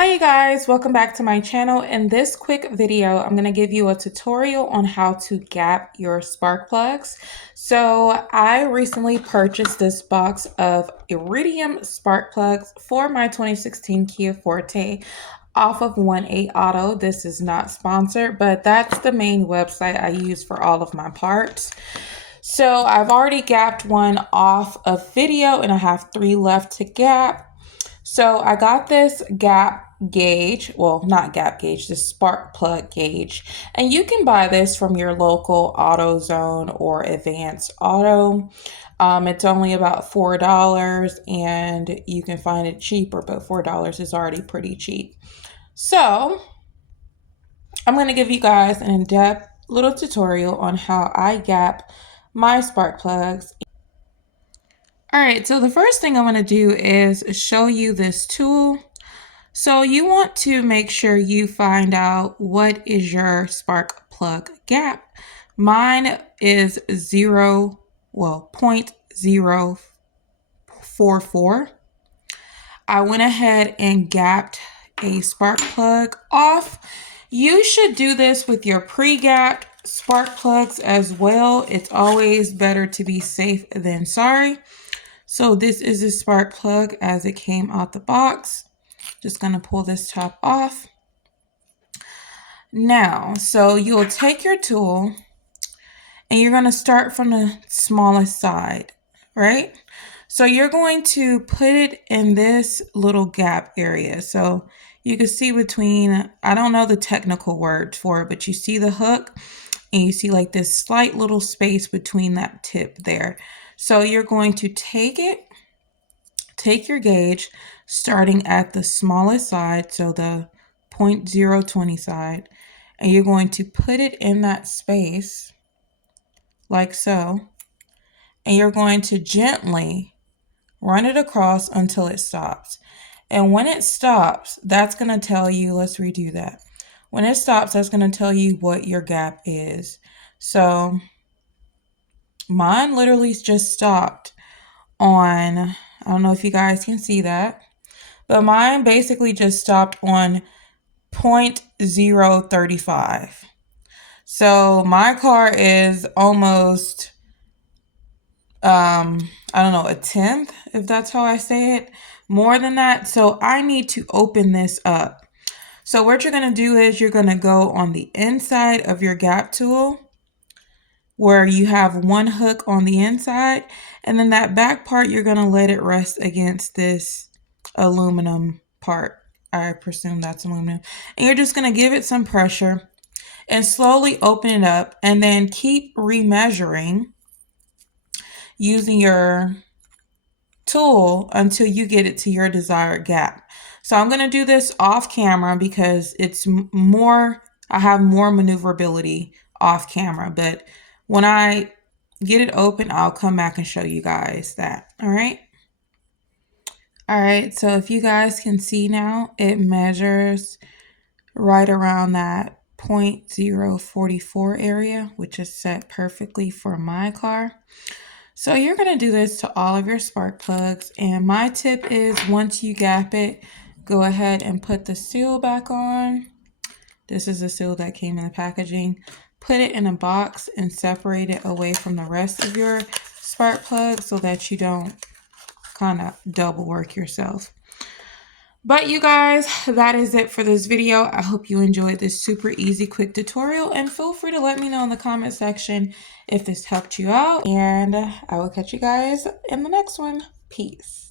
Hi you guys, welcome back to my channel. In this quick video, I'm going to give you a tutorial on how to gap your spark plugs. So I recently purchased this box of iridium spark plugs for my 2016 Kia Forte off of 1-8 Auto. This is not sponsored, but that's the main website I use for all of my parts. So I've already gapped one off of video and I have 3 left to gap. So I got this gap gauge, well, not gap gauge, this spark plug gauge. And you can buy this from your local AutoZone or Advanced Auto. It's only about $4 and you can find it cheaper, but $4 is already pretty cheap. So I'm going to give you guys an in-depth little tutorial on how I gap my spark plugs. All right, so the first thing I'm going to do is show you this tool. So you want to make sure you find out what is your spark plug gap. Mine is 0.044. I went ahead and gapped a spark plug off. You should do this with your pre-gapped spark plugs as well. It's always better to be safe than sorry. So this is a spark plug as it came out the box. Just going to pull this top off. Now, so you'll take your tool and you're going to start from the smallest side, right? So you're going to put it in this little gap area. So you can see between, I don't know the technical word for it, but you see the hook and you see like this slight little space between that tip there. So you're going to take your gauge starting at the smallest side, so the 0.020 side, and you're going to put it in that space like so, and you're going to gently run it across until it stops. And when it stops, that's going to tell you, let's redo that. When it stops, that's going to tell you what your gap is. So mine literally just stopped on, I don't know if you guys can see that, but mine basically just stopped on 0.035. So my car is almost, I don't know, a tenth, if that's how I say it, more than that. So I need to open this up. So what you're going to do is you're going to go on the inside of your gap tool where you have one hook on the inside, and then that back part, you're going to let it rest against this aluminum part. I presume that's aluminum. And you're just going to give it some pressure and slowly open it up, and then keep remeasuring using your tool until you get it to your desired gap. So I'm going to do this off camera because it's more, I have more maneuverability off camera, but when I get it open, I'll come back and show you guys that. All right. All right. So if you guys can see now, it measures right around that 0.044 area, which is set perfectly for my car. So you're going to do this to all of your spark plugs. And my tip is once you gap it, go ahead and put the seal back on. This is the seal that came in the packaging. Put it in a box and separate it away from the rest of your spark plug so that you don't kind of double work yourself. But you guys, that is it for this video. I hope you enjoyed this super easy, quick tutorial, and feel free to let me know in the comment section if this helped you out, and I will catch you guys in the next one. Peace.